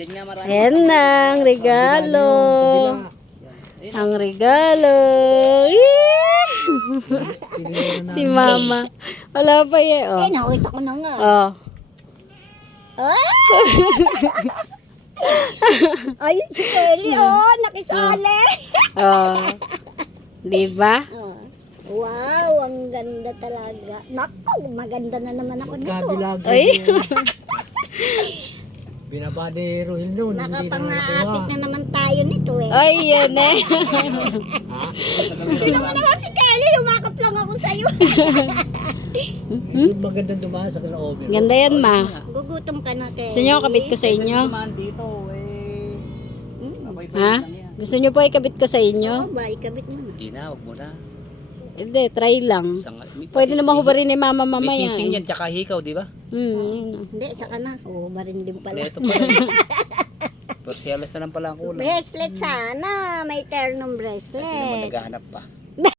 Din nga marami. Ayan na, ang regalo. Ang regalo. Si mama. Wala pa yan. Oh. Nakita ko na nga. Oh. Ayun si Kelly, nakisali. Oh. Diba? Wow, ang ganda talaga. Naku, maganda na naman ako nito. Kabilag. Ay. Binaba ni Ruhil noon. Nakapangapit na naman tayo nito eh. Ay, yan eh. Hindi naman naman si Kelly, umakap lang ako sa'yo. Magandang dumaan sa kaloob. Ganda yan, ma. Gugutom ka na, Kelly. Gusto nyo kabit ko sa inyo? Dumaan dito Ha? Gusto nyo po ikabit ko sa inyo? Oo ba, ikabit mo na. Hindi na, wag mo na. Hindi, try lang. May Pwede naman hubarin ni mama May mamaya. singsing yan, tsaka hikaw, di ba? Yun. Hindi, saka na. Oo, marin din pala. Ito pala. Persielas na lang pala ang kulang. Bracelet sana. May ternong Hindi naman bracelet. naghahanap pa.